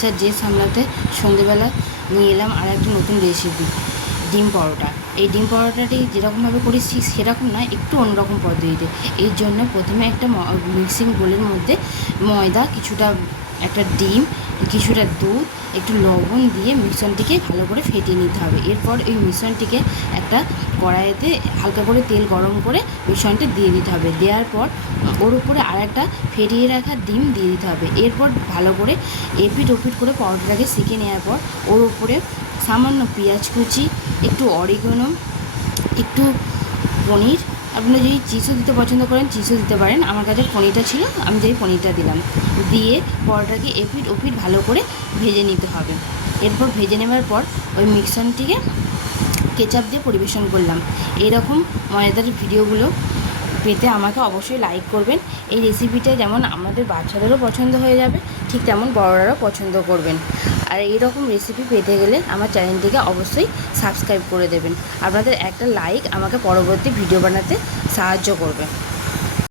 বাচ্চার ড্রেস সামলাতে সন্ধেবেলা নিয়ে এলাম আর একটা নতুন রেসিপি, ডিম পরোটা। এই ডিম পরোটাটি যেরকমভাবে করি ঠিক সেরকম না, একটু অন্যরকম পদ্ধতিতে। এর জন্য প্রথমে একটা মিক্সিং বোলের মধ্যে ময়দা, কিছুটা একটা ডিম, কিছুটা দুধ, একটু লবণ দিয়ে মিশ্রণটিকে ভালো করে ফেটিয়ে নিতে হবে। এরপর এই মিশ্রণটিকে একটা কড়াইতে হালকা করে তেল গরম করে মিশ্রণটা দিয়ে দিতে হবে। দেওয়ার পর ওর উপরে আর একটা ফেটিয়ে রাখা ডিম দিয়ে দিতে হবে। এরপর ভালো করে এপিট ওপিট করে পরোটাটাকে সেঁকে নেওয়ার পর ওর উপরে সামান্য পেঁয়াজ কুচি, একটু অরিগানো, একটু পনির, আপনি যদি চিজও দিতে পছন্দ করেন চিজও দিতে পারেন। আমার কাছে পনিরটা ছিল, আমি যেই পনিরটা দিলাম, দিয়ে পরোটাকে এপিট ওপিট ভালো করে ভেজে নিতে হবে। এরপর ভেজে নেওয়ার পর ওই মিক্সচারটিকে কেচাপ দিয়ে পরিবেশন করলাম। এরকম মজাদার ভিডিওগুলো পেতে আমাকে অবশ্যই লাইক করবেন। এই রেসিপিটা যেমন আমাদের বাচ্চাদেরও পছন্দ হয়ে যাবে, ঠিক তেমন বড়রাও পছন্দ করবেন। আর এইরকম রেসিপি পেতে গেলে আমার চ্যানেলটিকে অবশ্যই সাবস্ক্রাইব করে দেবেন। আপনাদের একটা লাইক আমাকে পরবর্তী ভিডিও বানাতে সাহায্য করবে।